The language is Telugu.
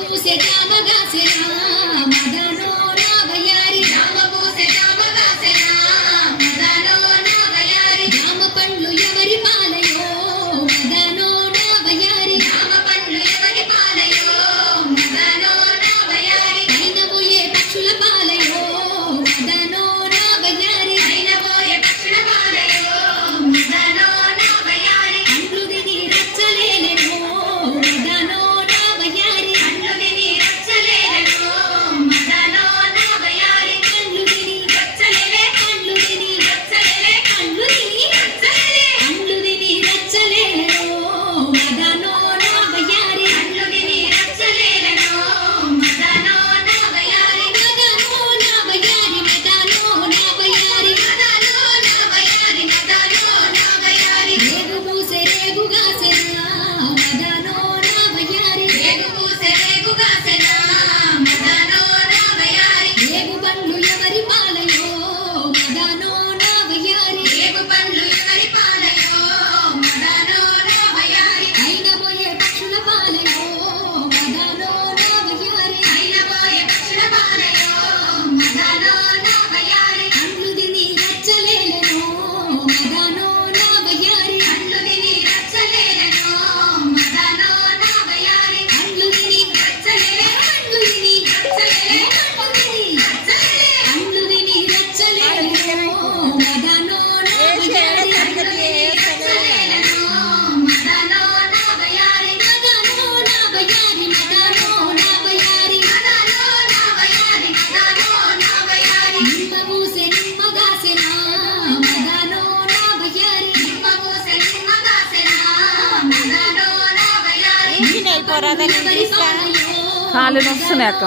పూసే జామగాసెనా కాళ్ళు నొస్తున్నాయి అక్క.